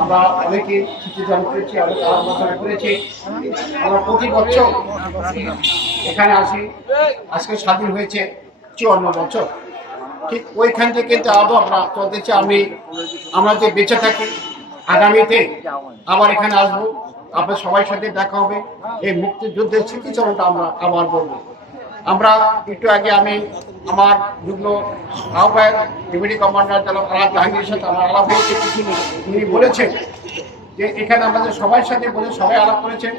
আমরা অনেকে চিঠিদান করেছি আলোচনা করেছি। আমরা প্রতি বছর এখানে আসি। আজকে স্বাধীন হয়েছে চুয়ান্ন বছর। ঠিক ওইখান থেকে কিন্তু আমরা আমি, আমরা যে বেঁচে থাকি, আগামীতে আবার এখানে আসব। আপনার সবাই সাথে দেখা হবে। এই মুক্তিযুদ্ধের স্মৃতিচরণটা আমরা আবার বলব। আমরা একটু আগে আমি আমার যুগ্ম আহ্বায়ক, ডিভিডি কমান্ডার জনাব আলাদ জাহাঙ্গীরের সাথে আমার আলাপ হয়েছে, কিছু তিনি বলেছেন যে এখানে আমাদের সবার সাথে বলে সবাই আলাপ করেছেন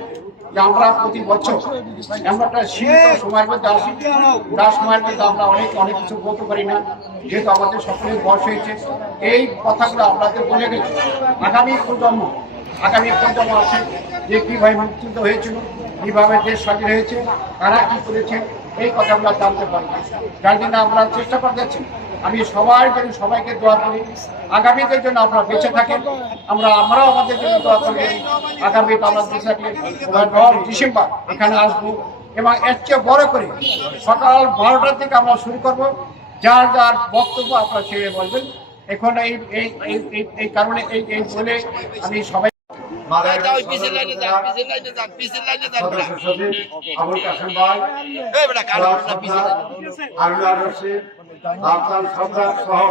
যে আমরা প্রতি বছর আমরা একটা সীমিত সময়ের মধ্যে আসি। যার সময়ের মধ্যে আমরা অনেক অনেক কিছু বলতে পারি না, যেহেতু আমাদের সকলের বয়স হয়েছে। এই কথাগুলো আপনাদের বলে গেছি। আগামী প্রজন্ম আগামী প্রজন্ম আছে যে কীভাবে মুক্তিযুদ্ধ হয়েছিল, কীভাবে দেশ স্বাধীন হয়েছে তারা কী করেছে এই কথাগুলো জানতে পারি। যার জন্য আমরা চেষ্টা করে যাচ্ছি। আমি সবার জন্য সবাইকে দোয়া করি। আগামীদের জন্য আমরা বেঁচে থাকি আমরা, আমরাও আমাদের জন্য দোয়া করি। আগামীতে আমরা বেঁচে থাকলে নয় ডিসেম্বর এখানে আসব এবং এর চেয়ে বড় করে সকাল বারোটার থেকে আমরা শুরু করব। যার যার বক্তব্য আপনারা ছেড়ে বলবেন। এখন এই এই কারণে এই বলে আমি সবাই আফতাল সর্দার সহ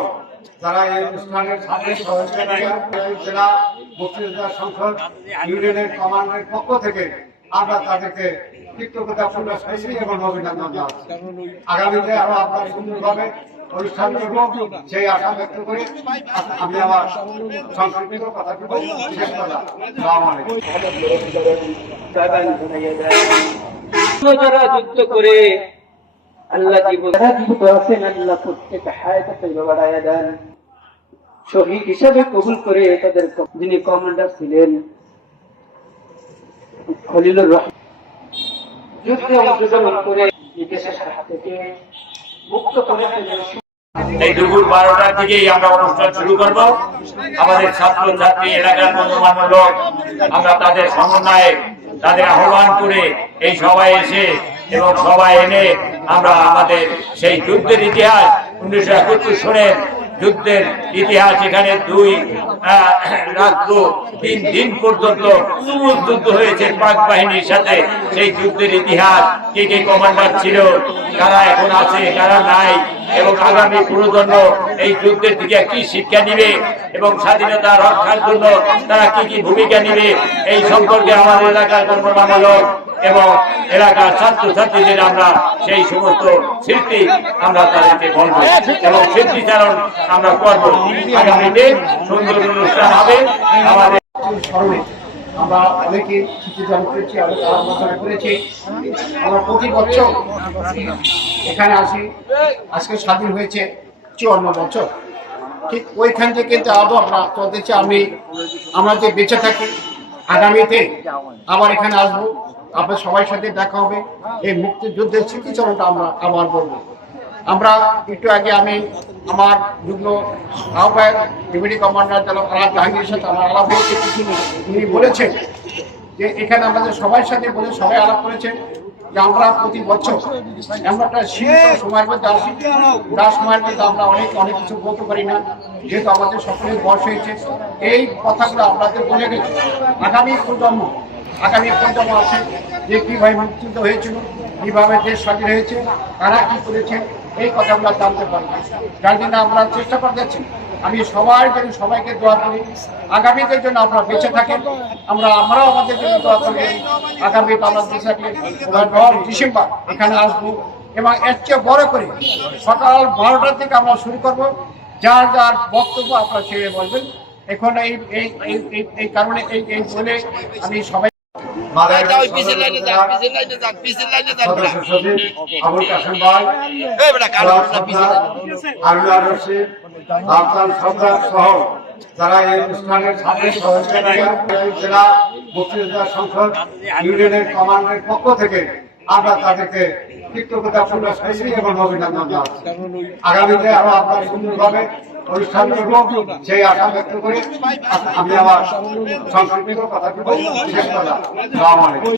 যারা এই অনুষ্ঠানের সামনে জেলা মুক্তিযোদ্ধা সংসদ ইউনিয়নের কমান্ডের পক্ষ থেকে আমরা তাদেরকে কৃতজ্ঞতা পূর্ণ এবং অভিনন্দন জানাচ্ছি। আগামীতে আরও আপনার সুন্দরভাবে অনুষ্ঠান করব সেই আশা ব্যক্ত করে আমি আমার সংক্ষিপ্ত কথাটুকু শেষ করলাম যারা যুদ্ধ করে আল্লাহ জীবন জীবিত আছেন আল্লাহ প্রত্যেক হায়াতে বাড়াইয়া দেন। শহীদ হিসাবে কবুল করে তাদের যিনি কমান্ডার ছিলেন খলিলুর রহমান। যুদ্ধে অংশগ্রহণ করে দেশের হাত থেকে মুক্ত করে এই দুপুর বারোটার থেকেই আমরা অনুষ্ঠান শুরু করব। আমাদের ছাত্র ছাত্রী এলাকার গণ্যমান্য লোক আমরা তাদের সমন্বয়ে, তাদের আহ্বান করে এই সবাই এসে এবং সবাই এনে আমরা আমাদের সেই যুদ্ধের ইতিহাস, উনিশশো একাত্তর সনের যুদ্ধের ইতিহাস এখানে দুই রাত্র তিন দিন পর্যন্ত তুমুল যুদ্ধ হয়েছে পাক বাহিনীর সাথে। সেই যুদ্ধের ইতিহাস কে কে কমান্ডার ছিল, কারা এখন আছে, কারা নাই এবং আগামী প্রজন্ম এই যুদ্ধের থেকে কি শিক্ষা নিবে এবং স্বাধীনতা রক্ষার জন্য তারা কি কি ভূমিকা নিবে, এই সম্পর্কে আমাদের এলাকার গণ্যমান্য লোক এবং এলাকার ছাত্র ছাত্রীদের আমরা সেই সমস্ত স্মৃতি আমরা তাদেরকে বলব এবং স্মৃতিচারণ আমরা করব। আগামীতে সুন্দর অনুষ্ঠান হবে। আমাদের আমরা অনেকে চিঠিদান করেছি অনেক আলোচনা করেছি। আমরা প্রতি বছর এখানে আসি। আজকে স্বাধীন হয়েছে চুয়ান্ন বছর। ঠিক ওইখান থেকে কিন্তু আদৌ আমরা চলতেছি আমি, আমরা যে বেঁচে থাকি, আগামীতে আবার এখানে আসব। আপনার সবার সাথে দেখা হবে। এই মুক্তিযুদ্ধের স্মৃতিচরণটা আমরা আবার বলব। আমরা একটু আগে আমি আমার যুগ্ম আহ্বায়ক ডিভিডি কমান্ডার জনাব আলাদ জাহাঙ্গীরের সাথে আমার আলাপ হয়েছে, কিছু তিনি বলেছেন যে এখানে আমাদের সবার সাথে বলে সবাই আলাপ করেছেন যে আমরা প্রতি বছর আমরা একটা সময়ের মধ্যে আসি। যার সময়ের মধ্যে আমরা অনেক অনেক কিছু বলতে পারি না, যেহেতু আমাদের সকলের বয়স হয়েছে। এই কথাগুলো আপনাদের বলে গেছি। আগামী প্রজন্ম আগামী প্রজন্ম আছে যে কীভাবে মুক্তিযুদ্ধ হয়েছিল, কীভাবে দেশ স্বাধীন হয়েছে, তারা কী করেছে এই কথাগুলো জানতে পারি যার জন্য আমরা চেষ্টা করে যাচ্ছি। আমি সবার জন্য সবাইকে দোয়া করি। আগামীদের জন্য আমরা বেঁচে থাকি আমরা, আমরাও আমাদের জন্য দোয়া করি। আমরা থাকলে নয় ডিসেম্বর এখানে আসব এবং এর চেয়ে বড় করে সকাল বারোটার থেকে আমরা শুরু করব। যার যার বক্তব্য আপনারা ছেড়ে বলবেন। এখন এই এই কারণে এই বলে আমি সবাই যারা এই অনুষ্ঠানের সামনে সহযোগিতা জেলা মুক্তিযোদ্ধা সংসদ ইউনিয়নের কমান্ডের পক্ষ থেকে আমরা তাদেরকে আগামীতে আরও আপনার সুন্দরভাবে অনুষ্ঠান করব, সেই আশা ব্যক্ত করে আমি আমার সংক্ষিপ্ত কথা আলাইকুম।